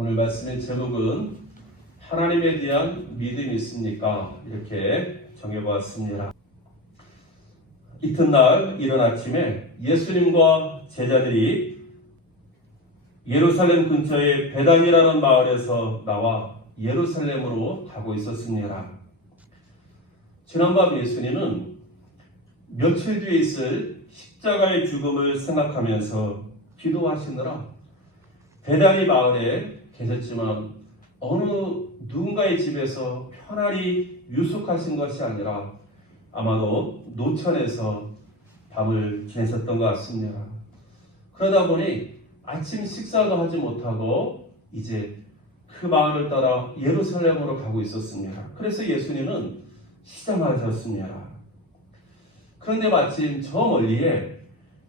오늘 말씀의 제목은 하나님에 대한 믿음이 있습니까? 이렇게 정해보았습니다. 이튿날 이른 아침에 예수님과 제자들이 예루살렘 근처의 베단이라는 마을에서 나와 예루살렘으로 가고 있었습니다. 지난밤 예수님은 며칠 뒤에 있을 십자가의 죽음을 생각하면서 기도하시느라 베다니 마을에 계셨지만 어느 누군가의 집에서 편안히 유숙하신 것이 아니라 아마도 노천에서 밤을 지내셨던 것 같습니다. 그러다 보니 아침 식사도 하지 못하고 이제 그 마을을 따라 예루살렘으로 가고 있었습니다. 그래서 예수님은 시장하셨습니다. 그런데 마침 저 멀리에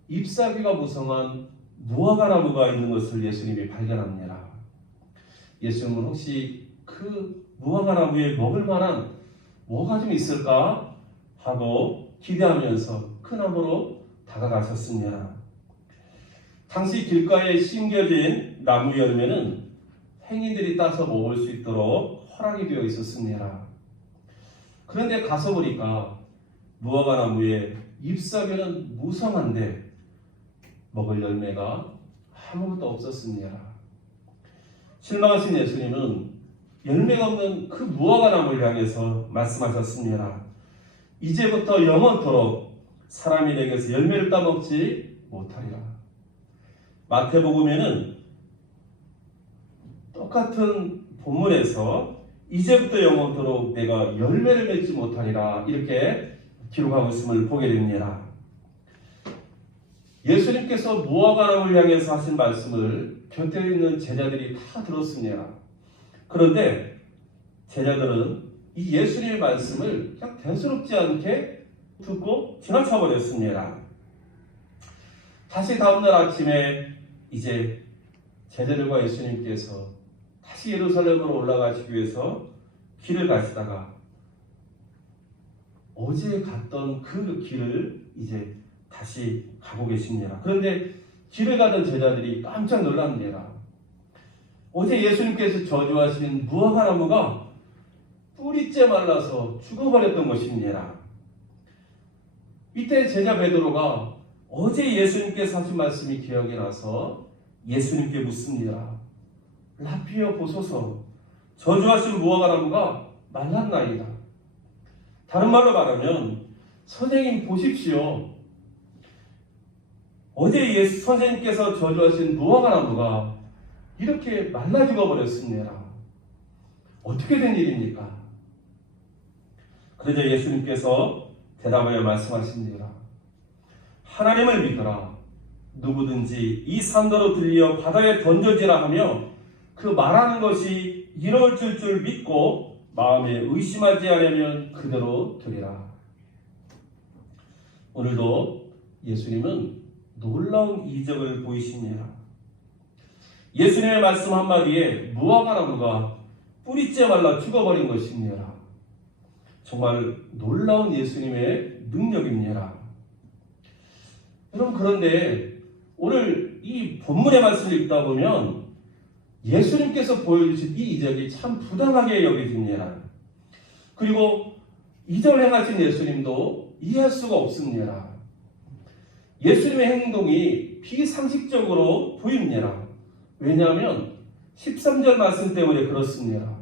잎사귀가 무성한 무화과 나무가 있는 것을 예수님이 발견합니다. 예수님은 혹시 그 무화과 나무에 먹을 만한 뭐가 좀 있을까 하고 기대하면서 그 나무로 다가가셨습니다. 당시 길가에 심겨진 나무 열매는 행인들이 따서 먹을 수 있도록 허락이 되어 있었습니다. 그런데 가서 보니까 무화과 나무에 잎사귀는 무성한데 먹을 열매가 아무것도 없었습니다. 실망하신 예수님은 열매가 없는 그 무화과 나무를 향해서 말씀하셨습니다. 이제부터 영원토록 사람이 내게서 열매를 따먹지 못하리라. 마태복음에는 똑같은 본문에서 이제부터 영원토록 내가 열매를 맺지 못하리라 이렇게 기록하고 있음을 보게 됩니다. 예수님께서 무화과 나무를 향해서 하신 말씀을 곁에 있는 제자들이 다 들었습니다. 그런데 제자들은 이 예수님의 말씀을 그냥 대수롭지 않게 듣고 지나쳐 버렸습니다. 다시 다음날 아침에 이제 제자들과 예수님께서 다시 예루살렘으로 올라가시기 위해서 길을 가시다가 어제 갔던 그 길을 이제 다시 가고 계십니다. 그런데 길을 가던 제자들이 깜짝 놀랍니다. 어제 예수님께서 저주하신 무화과 나무가 뿌리째 말라서 죽어버렸던 것입니다. 이때 제자 베드로가 어제 예수님께서 하신 말씀이 기억이 나서 예수님께 묻습니다. 라피여 보소서, 저주하신 무화과 나무가 말랐나이다. 다른 말로 말하면 선생님 보십시오. 어제 선생님께서 저주하신 무화과 나무가 이렇게 말라 죽어버렸습니다. 어떻게 된 일입니까? 그러자 예수님께서 대답하여 말씀하십니다. 하나님을 믿어라. 누구든지 이 산더로 들려 바다에 던져지라 하며 그 말하는 것이 이루어질 줄 믿고 마음에 의심하지 않으면 그대로 되리라. 오늘도 예수님은 놀라운 이적을 보이십니다. 예수님의 말씀 한마디에 무화과 나무가 뿌리째 말라 죽어버린 것입니다. 정말 놀라운 예수님의 능력입니다. 여러분, 그런데 오늘 이 본문의 말씀을 읽다 보면 예수님께서 보여주신 이 이적이 참 부당하게 여겨집니다. 그리고 이적을 행하신 예수님도 이해할 수가 없습니다. 예수님의 행동이 비상식적으로 보입니다. 왜냐하면 13절 말씀 때문에 그렇습니다.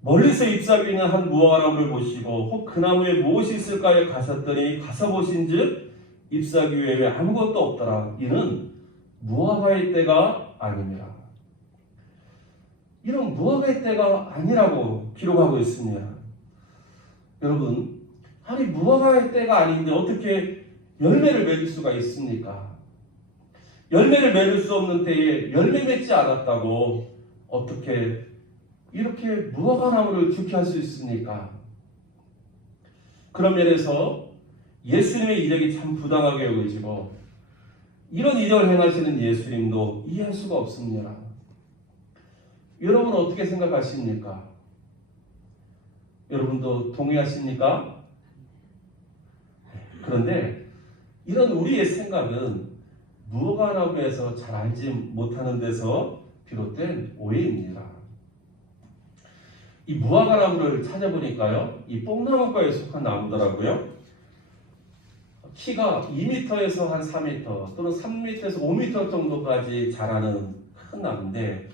멀리서 잎사귀 있는 한 무화과 나무를 보시고 혹 그 나무에 무엇이 있을까에 가셨더니 가서 보신즉 잎사귀 외에 아무것도 없더라. 이는 무화과의 때가 아닙니다. 이런 무화과의 때가 아니라고 기록하고 있습니다. 여러분, 아니 무화과의 때가 아닌데 어떻게 열매를 맺을 수가 있습니까? 열매를 맺을 수 없는 때에 열매 맺지 않았다고 어떻게 이렇게 무화과 나무를 죽게 할 수 있습니까? 그런 면에서 예수님의 이적이 참 부당하게 여겨지고 이런 이적을 행하시는 예수님도 이해할 수가 없습니다. 여러분은 어떻게 생각하십니까? 여러분도 동의하십니까? 그런데 이런 우리의 생각은 무화과나무에 해서 잘 알지 못하는 데서 비롯된 오해입니다. 이 무화과나무를 찾아보니까요, 이 뽕나무과에 속한 나무더라고요. 키가 2m에서 한 4m 또는 3m에서 5m 정도까지 자라는 큰 나무인데,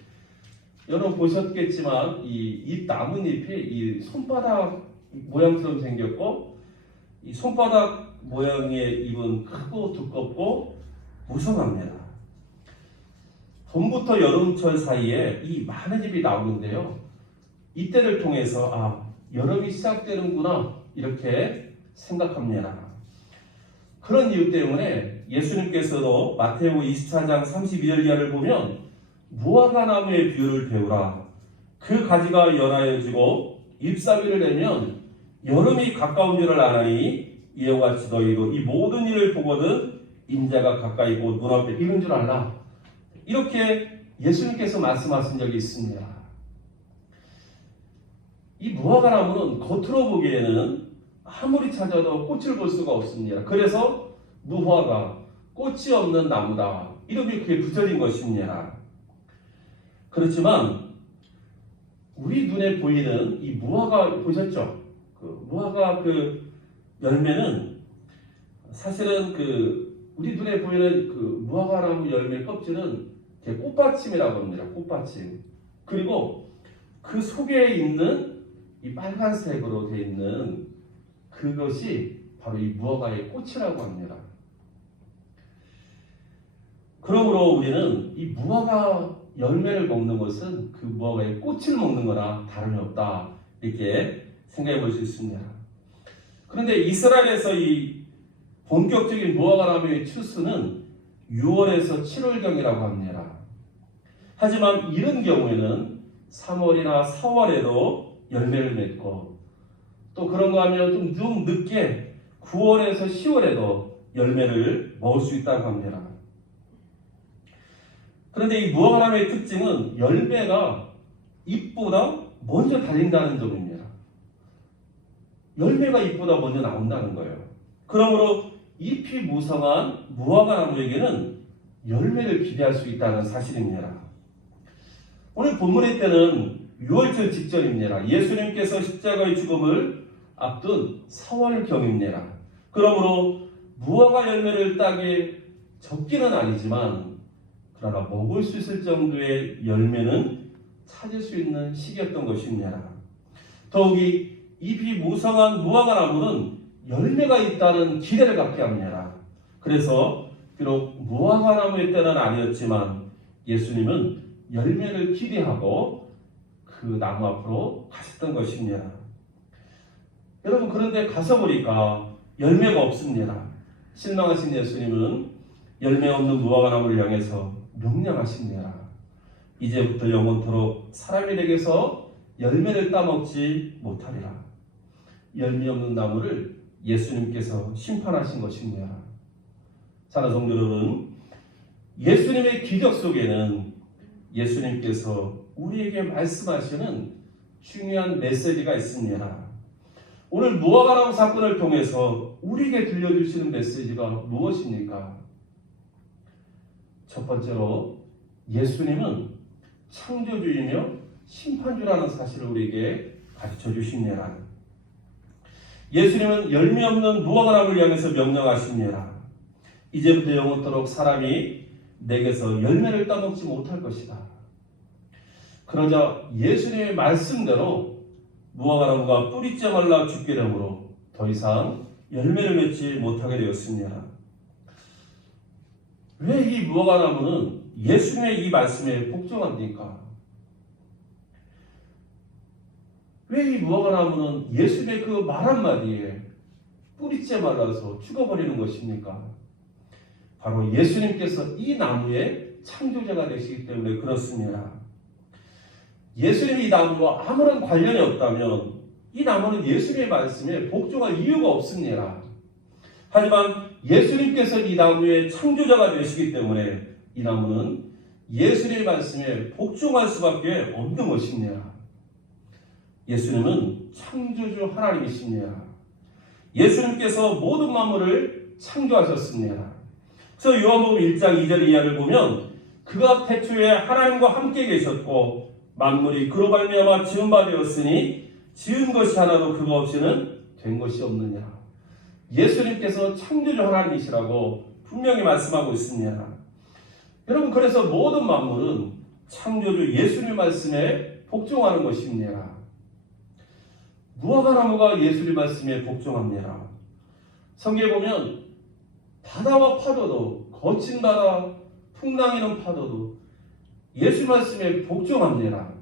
여러분 보셨겠지만 이 나뭇잎이 이 손바닥 모양처럼 생겼고, 이 손바닥 모양의 잎은 크고 두껍고 무성합니다. 봄부터 여름철 사이에 이 많은 잎이 나오는데요, 이때를 통해서 여름이 시작되는구나 이렇게 생각합니다. 그런 이유 때문에 예수님께서도 마태복음 24장 32절 이하를 보면 무화과 나무의 비유를 배우라. 그 가지가 연하여지고 잎사귀를 내면 여름이 가까운 줄을 아나니 이와 같이 너희도 이 모든 일을 보거든 인자가 가까이 곧 눈앞에 이른 줄 알라. 이렇게 예수님께서 말씀하신 적이 있습니다. 이 무화과 나무는 겉으로 보기에는 아무리 찾아도 꽃을 볼 수가 없습니다. 그래서 무화과, 꽃이 없는 나무다. 이름이 그게 붙여진 것입니다. 그렇지만 우리 눈에 보이는 이 무화과 보셨죠? 그 무화과 그 열매는 사실은 우리 눈에 보이는 그 무화과 나무 열매 껍질은 꽃받침이라고 합니다. 꽃받침. 그리고 그 속에 있는 이 빨간색으로 되어 있는 그것이 바로 이 무화과의 꽃이라고 합니다. 그러므로 우리는 이 무화과 열매를 먹는 것은 그 무화과의 꽃을 먹는 거나 다름이 없다. 이렇게 생각해 볼 수 있습니다. 그런데 이스라엘에서 이 본격적인 무화과 나무의 추수는 6월에서 7월경이라고 합니다. 하지만 이런 경우에는 3월이나 4월에도 열매를 맺고, 또 그런가 하면 좀 늦게 9월에서 10월에도 열매를 먹을 수 있다고 합니다. 그런데 이 무화과나무의 특징은 열매가 잎보다 먼저 달린다는 점입니다. 열매가 잎보다 먼저 나온다는 거예요. 그러므로 잎이 무성한 무화과나무에게는 열매를 기대할 수 있다는 사실입니다. 오늘 본문의 때는 6월절 직전입니다. 예수님께서 십자가의 죽음을 앞둔 4월경입니다. 그러므로 무화과 열매를 따기 적기는 아니지만 그러나 먹을 수 있을 정도의 열매는 찾을 수 있는 시기였던 것입니다. 더욱이 잎이 무성한 무화과 나무는 열매가 있다는 기대를 갖게 합니다. 그래서 비록 무화과 나무의 때는 아니었지만 예수님은 열매를 기대하고 그 나무 앞으로 가셨던 것입니다. 여러분, 그런데 가서 보니까 열매가 없습니다. 실망하신 예수님은 열매 없는 무화과 나무를 향해서 명령하십니다. 이제부터 영원토록 사람이 댁에서 열매를 따먹지 못하리라. 열매 없는 나무를 예수님께서 심판하신 것입니다. 사랑하는 성도 여러분, 예수님의 기적 속에는 예수님께서 우리에게 말씀하시는 중요한 메시지가 있습니다. 오늘 무화과나무 사건을 통해서 우리에게 들려주시는 메시지가 무엇입니까? 첫 번째로 예수님은 창조주이며 심판주라는 사실을 우리에게 가르쳐 주십니다. 예수님은 열매 없는 무화과나무를 향해서 명령하십니다. 이제부터 영원토록 사람이 내게서 열매를 따먹지 못할 것이다. 그러자 예수님의 말씀대로 무화과나무가 뿌리째 말라 죽게 되므로 더 이상 열매를 맺지 못하게 되었습니다. 왜 이 무화과나무는 예수님의 이 말씀에 복종합니까? 왜 이 무화과나무는 예수님의 그 말 한마디에 뿌리째 말라서 죽어버리는 것입니까? 바로 예수님께서 이 나무의 창조자가 되시기 때문에 그렇습니다. 예수님이 이 나무와 아무런 관련이 없다면 이 나무는 예수님의 말씀에 복종할 이유가 없습니다. 하지만 예수님께서 이 나무의 창조자가 되시기 때문에 이 나무는 예수님의 말씀에 복종할 수밖에 없는 것입니다. 예수님은 창조주 하나님이십니다. 예수님께서 모든 만물을 창조하셨습니다. 그래서 요한복음 1장 2절 이하를 보면 그가 태초에 하나님과 함께 계셨고 만물이 그로 말미암아 지은 바 되었으니 지은 것이 하나도 그거 없이는 된 것이 없느냐. 예수님께서 창조주 하나님이시라고 분명히 말씀하고 있습니다. 여러분, 그래서 모든 만물은 창조주 예수님 말씀에 복종하는 것입니다. 무화과나무가 예수님 말씀에 복종합니다. 성경에 보면 바다와 파도도, 거친 바다, 풍랑이는 파도도 예수님 말씀에 복종합니다.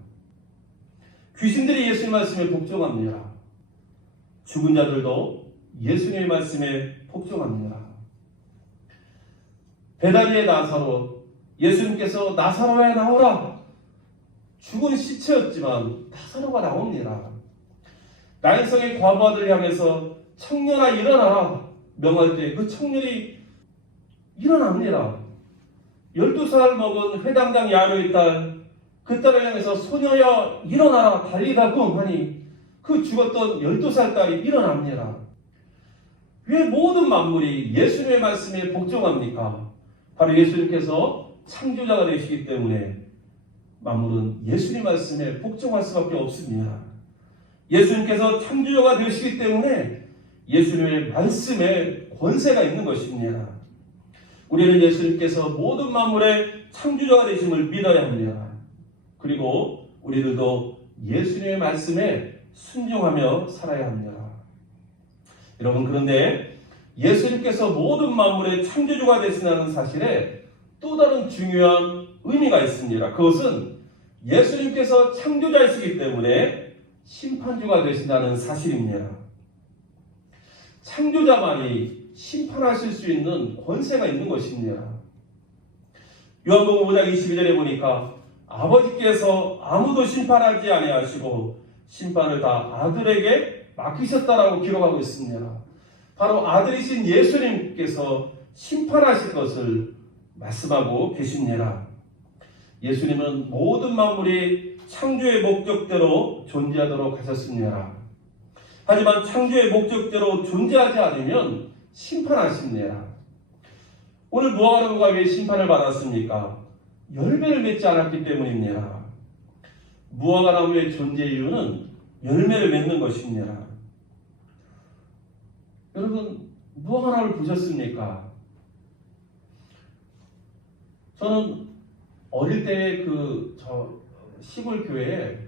귀신들이 예수님 말씀에 복종합니다. 죽은 자들도 예수님의 말씀에 복종합니다. 베다니의 나사로, 예수님께서 나사로야 나오라. 죽은 시체였지만 나사로가 나옵니다. 나인성의 과부하들을 향해서 청년아 일어나라 명할 때 그 청년이 일어납니다. 12살 먹은 회당장 야로의 딸, 그 딸을 향해서 소녀야 일어나라 달리다 금 하니 그 죽었던 12살 딸이 일어납니다. 왜 모든 만물이 예수님의 말씀에 복종합니까? 바로 예수님께서 창조자가 되시기 때문에 만물은 예수님 말씀에 복종할 수밖에 없습니다. 예수님께서 창조자가 되시기 때문에 예수님의 말씀에 권세가 있는 것입니다. 우리는 예수님께서 모든 만물의 창조자가 되심을 믿어야 합니다. 그리고 우리들도 예수님의 말씀에 순종하며 살아야 합니다. 여러분, 그런데 예수님께서 모든 만물의 창조주가 되신다는 사실에 또 다른 중요한 의미가 있습니다. 그것은 예수님께서 창조자이시기 때문에 심판주가 되신다는 사실입니다. 창조자만이 심판하실 수 있는 권세가 있는 것입니다. 요한복음 5장 22절에 보니까 아버지께서 아무도 심판하지 아니하시고 심판을 다 아들에게 맡기셨다라고 기록하고 있습니다. 바로 아들이신 예수님께서 심판하실 것을 말씀하고 계십니다. 예수님은 모든 만물이 창조의 목적대로 존재하도록 하셨습니다. 하지만 창조의 목적대로 존재하지 않으면 심판하십니다. 오늘 무화과나무가 왜 심판을 받았습니까? 열매를 맺지 않았기 때문입니다. 무화과나무의 존재 이유는 열매를 맺는 것입니다. 여러분, 무화과나무를 보셨습니까? 저는 어릴 때 시골 교회에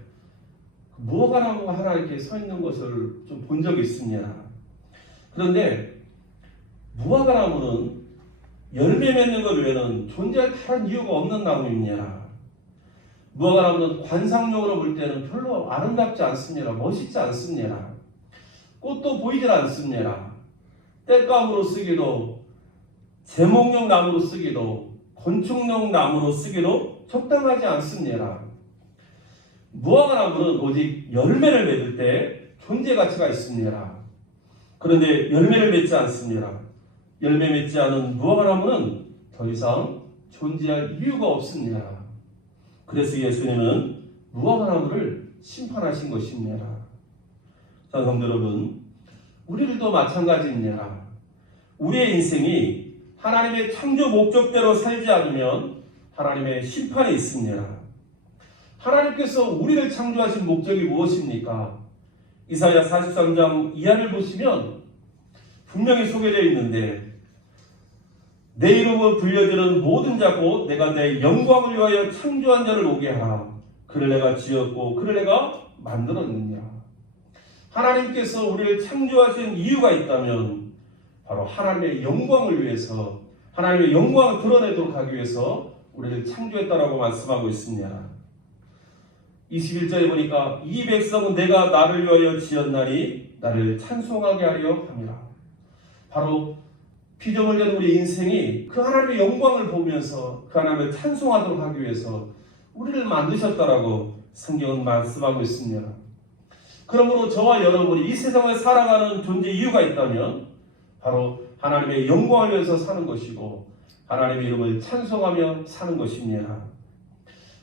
무화과나무가 하나 이렇게 서 있는 것을 좀 본 적이 있습니다. 그런데 무화과나무는 열매 맺는 것 외에는 존재할 다른 이유가 없는 나무입니다. 무화과나무는 관상용으로 볼 때는 별로 아름답지 않습니다. 멋있지 않습니다. 꽃도 보이질 않습니다. 땔감으로 쓰기도, 제목용 나무로 쓰기도, 건축용 나무로 쓰기도 적당하지 않습니다. 무화과나무는 오직 열매를 맺을 때 존재 가치가 있습니다. 그런데 열매를 맺지 않습니다. 열매 맺지 않은 무화과나무는 더 이상 존재할 이유가 없습니다. 그래서 예수님은 무화과나무를 심판하신 것입니다. 성도 여러분, 우리들도 마찬가지입니다. 우리의 인생이 하나님의 창조 목적대로 살지 않으면 하나님의 심판이 있습니다. 하나님께서 우리를 창조하신 목적이 무엇입니까? 이사야 43장 이하를 보시면 분명히 소개되어 있는데, 내 이름으로 불려지는 모든 자고 내가 내 영광을 위하여 창조한 자를 오게 하라. 그를 내가 지었고 그를 내가 만들었느냐. 하나님께서 우리를 창조하신 이유가 있다면 바로 하나님의 영광을 위해서, 하나님의 영광을 드러내도록 하기 위해서 우리를 창조했다라고 말씀하고 있습니다. 21절에 보니까 이 백성은 내가 나를 위하여 지었나니 나를 찬송하게 하려 함이라. 바로 피조물 된 우리 인생이 그 하나님의 영광을 보면서 그 하나님을 찬송하도록 하기 위해서 우리를 만드셨다라고 성경은 말씀하고 있습니다. 그러므로 저와 여러분이 이 세상을 살아가는 존재 이유가 있다면 바로 하나님의 영광을 위해서 사는 것이고 하나님의 이름을 찬송하며 사는 것입니다.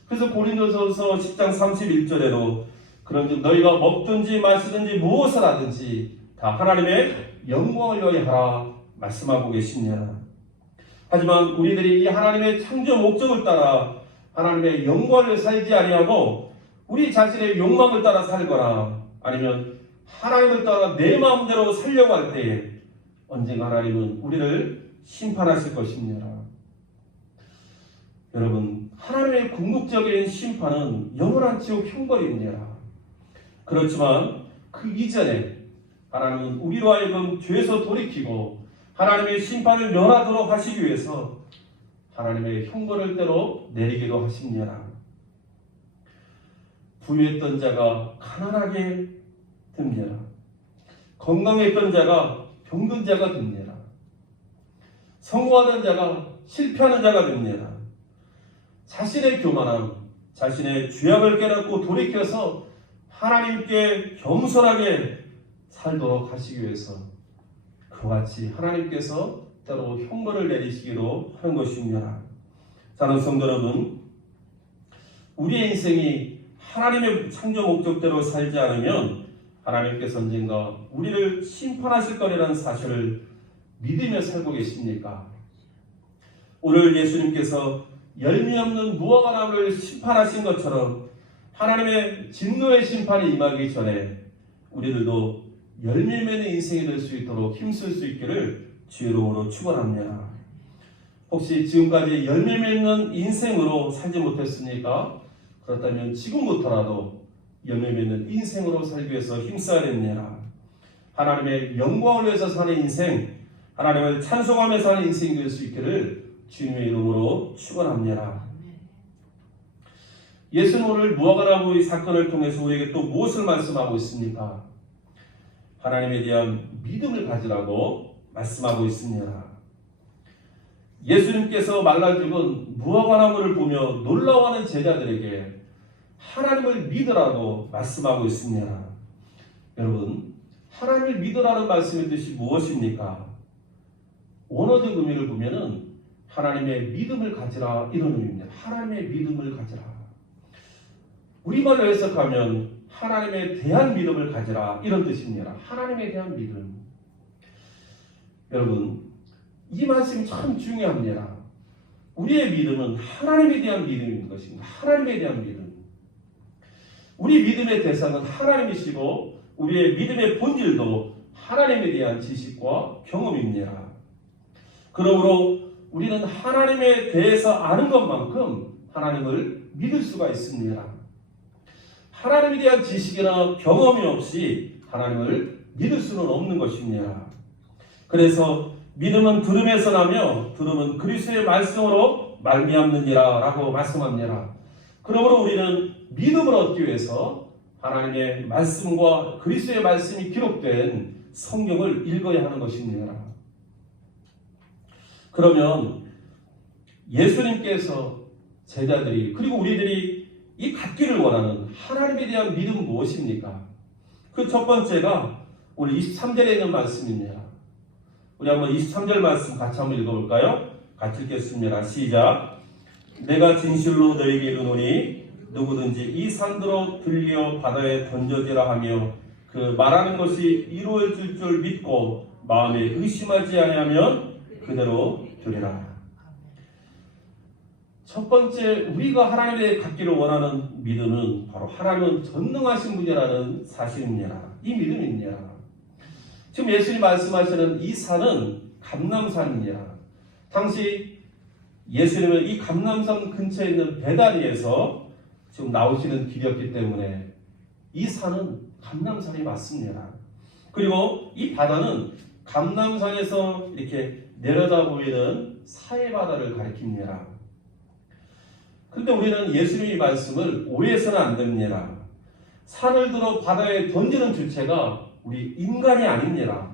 그래서 고린도전서 10장 31절에도 그런즉 너희가 먹든지 마시든지 무엇을 하든지 다 하나님의 영광을 위하여 하라 말씀하고 계십니다. 하지만 우리들이 이 하나님의 창조 목적을 따라 하나님의 영광을 살지 아니하고 우리 자신의 욕망을 따라 살거나 아니면 하나님을 따라 내 마음대로 살려고 할 때에 언젠가 하나님은 우리를 심판하실 것입니다. 여러분, 하나님의 궁극적인 심판은 영원한 지옥 형벌입니다. 그렇지만 그 이전에 하나님은 우리로 하여금 죄에서 돌이키고 하나님의 심판을 면하도록 하시기 위해서 하나님의 형벌을 때로 내리기도 하십니다. 부유했던 자가 가난하게 됩니다. 건강했던 자가 병든 자가 됩니다. 성공하던 자가 실패하는 자가 됩니다. 자신의 교만함, 자신의 죄악을 깨닫고 돌이켜서 하나님께 겸손하게 살도록 하시기 위해서 그와 같이 하나님께서 때로 형벌을 내리시기로 하는 것입니다. 사랑하는 성도 여러분, 우리의 인생이 하나님의 창조 목적대로 살지 않으면 하나님께서 언젠가 우리를 심판하실 거라는 사실을 믿으며 살고 계십니까? 오늘 예수님께서 열매 없는 무화과 나무를 심판하신 것처럼 하나님의 진노의 심판이 임하기 전에 우리들도 열매 맺는 인생이 될 수 있도록 힘쓸 수 있기를 주의 이름으로 축원합니다. 혹시 지금까지 열매 맺는 인생으로 살지 못했습니까? 그렇다면 지금부터라도 열매 맺는 인생으로 살기 위해서 힘써야 됩니다. 하나님의 영광을 위해서 사는 인생, 하나님을 찬송하며 사는 인생이 될 수 있기를 주님의 이름으로 축원합니다. 예수는 오늘 무화과나무 이 사건을 통해서 우리에게 또 무엇을 말씀하고 있습니까? 하나님에 대한 믿음을 가지라고 말씀하고 있습니다. 예수님께서 말라 죽은 무화과나무를 보며 놀라워하는 제자들에게 하나님을 믿으라고 말씀하고 있습니다. 여러분, 하나님을 믿으라는 말씀의 뜻이 무엇입니까? 원어적 의미를 보면은 하나님의 믿음을 가지라 이런 의미입니다. 하나님의 믿음을 가지라. 우리말로 해석하면 하나님에 대한 믿음을 가지라 이런 뜻입니다. 하나님에 대한 믿음. 여러분, 이 말씀이 참 중요합니다. 우리의 믿음은 하나님에 대한 믿음인 것입니다. 하나님에 대한 믿음. 우리 믿음의 대상은 하나님이시고 우리의 믿음의 본질도 하나님에 대한 지식과 경험입니다. 그러므로 우리는 하나님에 대해서 아는 것만큼 하나님을 믿을 수가 있습니다. 하나님에 대한 지식이나 경험이 없이 하나님을 믿을 수는 없는 것입니다. 그래서 믿음은 들음에서 나며 들음은 그리스도의 말씀으로 말미암느니라 라고 말씀합니다. 그러므로 우리는 믿음을 얻기 위해서 하나님의 말씀과 그리스도의 말씀이 기록된 성경을 읽어야 하는 것입니다. 그러면 예수님께서 제자들이 그리고 우리들이 이 갖기를 원하는 하나님에 대한 믿음은 무엇입니까? 그 첫 번째가 오늘 23절에 있는 말씀입니다. 우리 한번 23절 말씀 같이 한번 읽어볼까요? 같이 읽겠습니다. 시작. 내가 진실로 너에게 이르노니 누구든지 이 산들로 들려 바다에 던져지라 하며 그 말하는 것이 이루어질 줄 믿고 마음에 의심하지 아니하면 그대로 되리라. 첫 번째, 우리가 하나님의 갖기를 원하는 믿음은 바로 하나님은 전능하신 분이라는 사실입니다. 이 믿음입니다. 지금 예수님이 말씀하시는 이 산은 감람산입니다. 당시 예수님은 이 감람산 근처에 있는 베다니에서 지금 나오시는 길이었기 때문에 이 산은 감람산이 맞습니다. 그리고 이 바다는 감람산에서 이렇게 내려다 보이는 사해바다를 가리킵니다. 그런데 우리는 예수님의 말씀을 오해해서는 안 됩니다. 산을 들어 바다에 던지는 주체가 우리 인간이 아닙니다.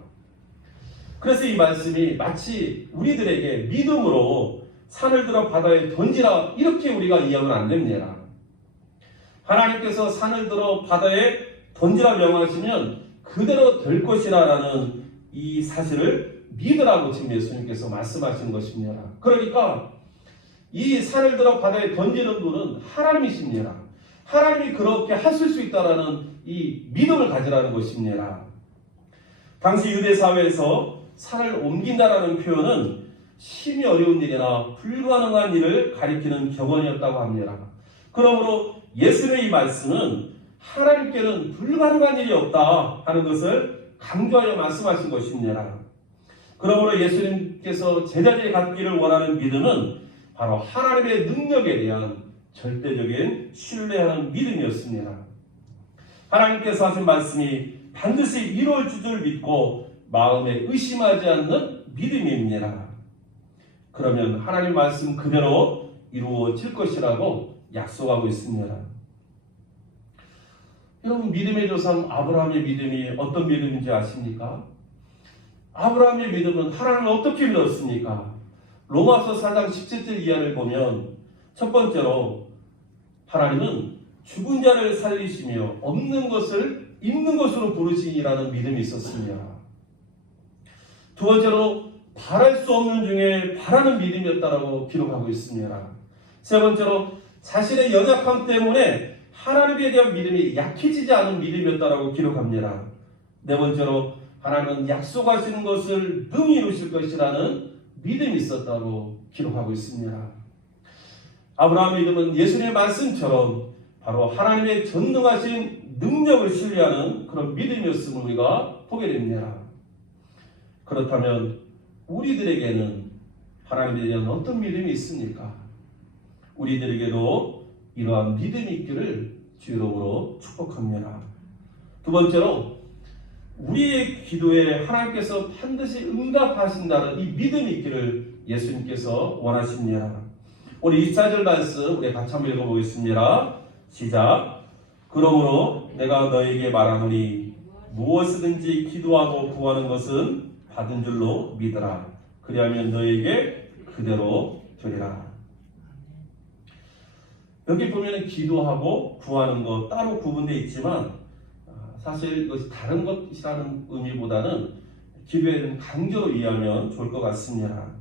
그래서 이 말씀이 마치 우리들에게 믿음으로 산을 들어 바다에 던지라 이렇게 우리가 이해하면 안 됩니다. 하나님께서 산을 들어 바다에 던지라 명하시면 그대로 될 것이라는 이 사실을 믿으라고 지금 예수님께서 말씀하시는 것입니다. 그러니까 이 산을 들어 바다에 던지는 분은 하나님이십니다. 하나님이 그렇게 하실 수 있다라는 이 믿음을 가지라는 것입니다. 당시 유대 사회에서 산을 옮긴다라는 표현은 심히 어려운 일이나 불가능한 일을 가리키는 격언이었다고 합니다. 그러므로 예수님의 이 말씀은 하나님께는 불가능한 일이 없다 하는 것을 강조하여 말씀하신 것입니다. 그러므로 예수님께서 제자들이 갖기를 원하는 믿음은 바로 하나님의 능력에 대한 절대적인 신뢰하는 믿음이었습니다. 하나님께서 하신 말씀이 반드시 이루어질 줄 믿고 마음에 의심하지 않는 믿음입니다. 그러면 하나님 말씀 그대로 이루어질 것이라고 약속하고 있습니다. 여러분, 믿음의 조상 아브라함의 믿음이 어떤 믿음인지 아십니까? 아브라함의 믿음은 하나님을 어떻게 믿었습니까? 로마서 4장 17절 이하를 보면 첫 번째로 하나님은 죽은 자를 살리시며 없는 것을 있는 것으로 부르시니라는 믿음이 있었습니다. 두 번째로 바랄 수 없는 중에 바라는 믿음이었다고 기록하고 있습니다. 세 번째로 자신의 연약함 때문에 하나님에 대한 믿음이 약해지지 않은 믿음이었다고 기록합니다. 네 번째로 하나님은 약속하시는 것을 능히 이루실 것이라는 믿음이 있었다고 기록하고 있습니다. 아브라함의 믿음은 예수님의 말씀처럼 바로 하나님의 전능하신 능력을 신뢰하는 그런 믿음이었음을 우리가 보게 됩니다. 그렇다면 우리들에게는 하나님에 대한 어떤 믿음이 있습니까? 우리들에게도 이러한 믿음이 있기를 주 이름으로 축복합니다. 두 번째로 우리의 기도에 하나님께서 반드시 응답하신다는 이 믿음이 있기를 예수님께서 원하십니다. 우리 24절 말씀 우리 같이 한번 읽어보겠습니다. 시작. 그러므로 내가 너에게 말하노니 무엇이든지 기도하고 구하는 것은 받은 줄로 믿으라. 그리하면 너에게 그대로 되리라. 여기 보면 기도하고 구하는 것 따로 구분되어 있지만 사실 이것이 다른 것이라는 의미보다는 기도에 대한 강조로 이해하면 좋을 것 같습니다.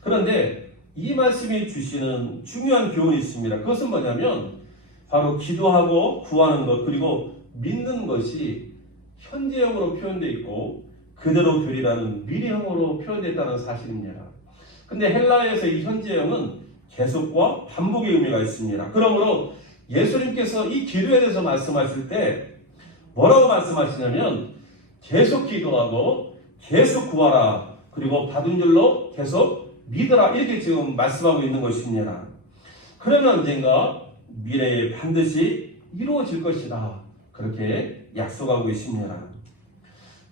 그런데 이 말씀이 주시는 중요한 교훈이 있습니다. 그것은 뭐냐면 바로 기도하고 구하는 것 그리고 믿는 것이 현재형으로 표현되어 있고 그대로 되리라는 미래형으로 표현되어 있다는 사실입니다. 근데 헬라어에서 이 현재형은 계속과 반복의 의미가 있습니다. 그러므로 예수님께서 이 기도에 대해서 말씀하실 때 뭐라고 말씀하시냐면 계속 기도하고 계속 구하라 그리고 받은 줄로 계속 믿으라 이렇게 지금 말씀하고 있는 것입니다. 그러면 언젠가 미래에 반드시 이루어질 것이다 그렇게 약속하고 계십니다.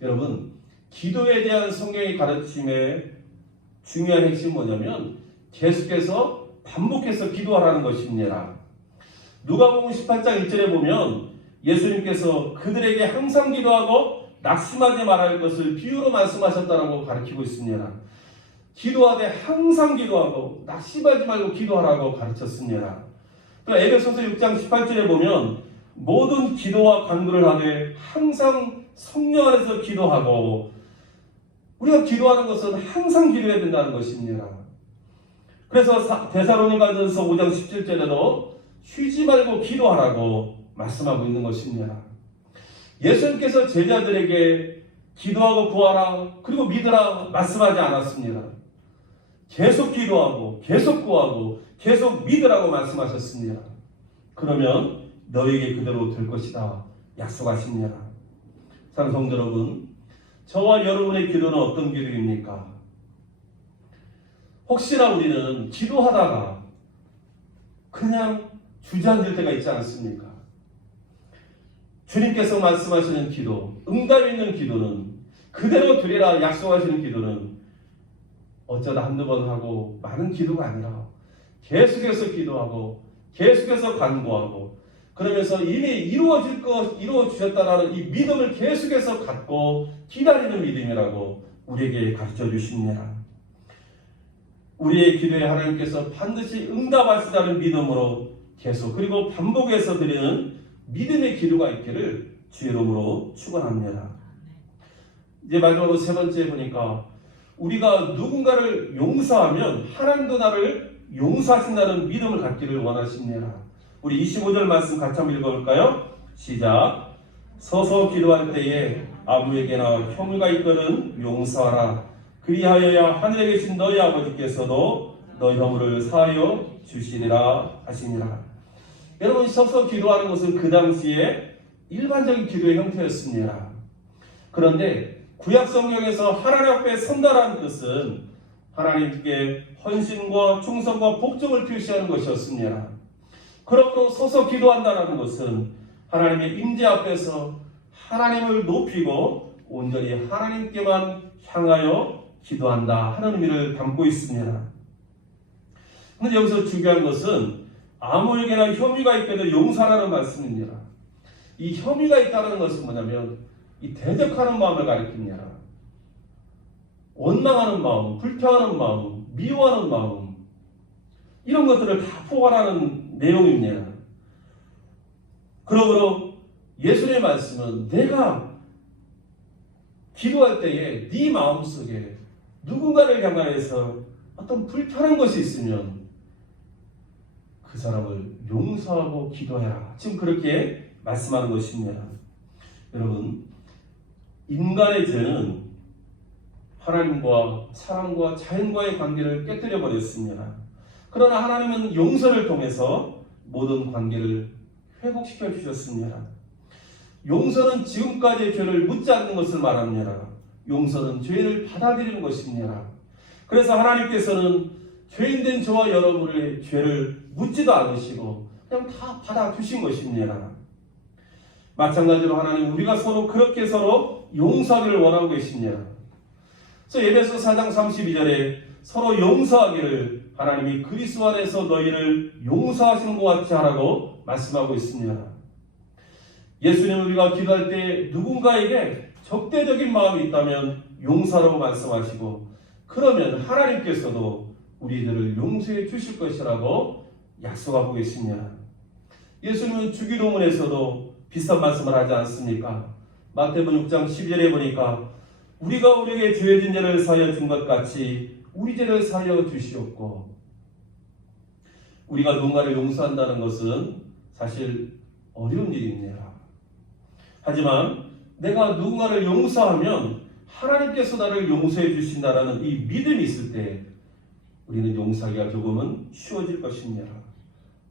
여러분 기도에 대한 성경의 가르침의 중요한 핵심은 뭐냐면 계속해서 반복해서 기도하라는 것입니다. 누가복음 18장 1절에 보면 예수님께서 그들에게 항상 기도하고 낙심하지 말아야 할 것을 비유로 말씀하셨다고 가르치고 있습니다. 기도하되 항상 기도하고 낙심하지 말고 기도하라고 가르쳤습니다. 또 에베소서 6장 18절에 보면 모든 기도와 간구를 하되 항상 성령 안에서 기도하고 우리가 기도하는 것은 항상 기도해야 된다는 것입니다. 그래서 데살로니가전서 5장 17절에도 쉬지 말고 기도하라고 말씀하고 있는 것입니다. 예수님께서 제자들에게 기도하고 구하라 그리고 믿으라 말씀하지 않았습니다. 계속 기도하고 계속 구하고 계속 믿으라고 말씀하셨습니다. 그러면 너에게 그대로 될 것이다 약속하십니다. 사랑하는 성도 여러분, 저와 여러분의 기도는 어떤 기도입니까? 혹시나 우리는 기도하다가 그냥 주저앉을 때가 있지 않습니까? 주님께서 말씀하시는 기도, 응답 있는 기도는 그대로 드리라 약속하시는 기도는 어쩌다 한두 번 하고 많은 기도가 아니라 계속해서 기도하고 계속해서 간구하고 그러면서 이미 이루어주셨다라는 이 믿음을 계속해서 갖고 기다리는 믿음이라고 우리에게 가르쳐 주십니다. 우리의 기도에 하나님께서 반드시 응답하시다는 믿음으로 계속 그리고 반복해서 드리는 믿음의 기도가 있기를 주의 이름으로 축원합니다. 이제 마지막으로 세 번째 보니까 우리가 누군가를 용서하면 하나님도 나를 용서하신다는 믿음을 갖기를 원하십니다. 우리 25절 말씀 같이 한번 읽어볼까요? 시작. 서서 기도할 때에 아무에게나 혐의가 있거든 용서하라. 그리하여야 하늘에 계신 너희 아버지께서도 너희 허물을 사하여 주시리라 하시니라. 여러분, 서서 기도하는 것은 그 당시에 일반적인 기도의 형태였습니다. 그런데 구약 성경에서 하나님 앞에 선다라는 뜻은 하나님께 헌신과 충성과 복종을 표시하는 것이었습니다. 그러므로 서서 기도한다는 것은 하나님의 임재 앞에서 하나님을 높이고 온전히 하나님께만 향하여 기도한다 하는 의미를 담고 있습니다. 그런데 여기서 중요한 것은 아무에게나 혐의가 있게도 용서하라는 말씀입니다. 이 혐의가 있다는 것은 뭐냐면 이 대적하는 마음을 가리킵니다. 원망하는 마음, 불평하는 마음, 미워하는 마음, 이런 것들을 다 포괄하는 내용입니다. 그러므로 예수님의 말씀은 내가 기도할 때에 네 마음속에 누군가를 향하여서 어떤 불편한 것이 있으면 그 사람을 용서하고 기도해라. 지금 그렇게 말씀하는 것입니다. 여러분, 인간의 죄는 하나님과 사람과 자연과의 관계를 깨뜨려 버렸습니다. 그러나 하나님은 용서를 통해서 모든 관계를 회복시켜 주셨습니다. 용서는 지금까지의 죄를 묻지 않는 것을 말합니다. 용서는 죄를 받아들이는 것입니다. 그래서 하나님께서는 죄인된 저와 여러분의 죄를 묻지도 않으시고 그냥 다 받아주신 것입니다. 마찬가지로 하나님 우리가 서로 그렇게 서로 용서하기를 원하고 계십니다. 그래서 에베소 4장 32절에 서로 용서하기를 하나님이 그리스도 안에서 너희를 용서하시는 것 같이 하라고 말씀하고 있습니다. 예수님은 우리가 기도할 때 누군가에게 적대적인 마음이 있다면 용서하라고 말씀하시고 그러면 하나님께서도 우리들을 용서해 주실 것이라고 약속하고 계십니다. 예수님은 주기도문에서도 비슷한 말씀을 하지 않습니까? 마태복음 6장 12절에 보니까 우리가 우리에게 죄진 죄를 사하여 준 것 같이 우리 죄를 사하여 주시옵고, 우리가 누군가를 용서한다는 것은 사실 어려운 일입니다. 하지만 내가 누군가를 용서하면 하나님께서 나를 용서해 주신다라는 이 믿음이 있을 때 우리는 용서하기가 조금은 쉬워질 것입니다.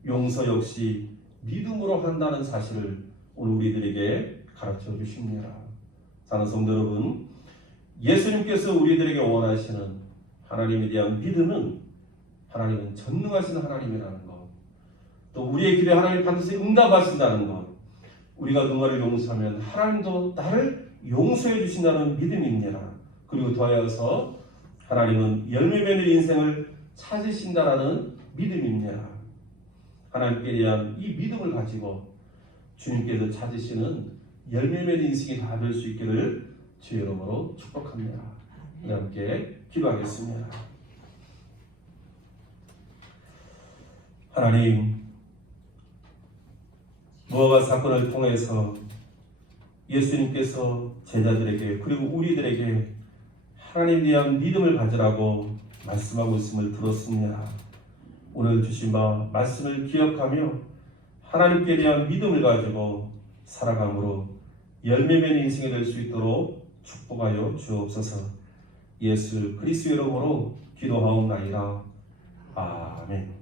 용서 역시 믿음으로 한다는 사실을 오늘 우리들에게 가르쳐 주십니다. 사랑하는 성도 여러분, 예수님께서 우리들에게 원하시는 하나님에 대한 믿음은 하나님은 전능하신 하나님이라는 것, 또 우리의 기도에 하나님 반드시 응답하신다는 것, 우리가 누군가를 용서하면 하나님도 나를 용서해 주신다는 믿음입니다. 그리고 더하여서 하나님은 열매 맺는 인생을 찾으신다라는 믿음입니다. 하나님께 대한 이 믿음을 가지고 주님께서 찾으시는 열매 맺는 인생이 다 될 수 있기를 주의 이름으로 축복합니다. 함께 기도하겠습니다. 하나님, 무화과 사건을 통해서 예수님께서 제자들에게 그리고 우리들에게 하나님에 대한 믿음을 가지라고 말씀하고 있음을 들었습니다. 오늘 주신 바 말씀을 기억하며 하나님께 대한 믿음을 가지고 살아감으로 열매 맺는 인생이 될 수 있도록 축복하여 주옵소서. 예수 그리스도의 이름으로 기도하옵나이다. 아멘.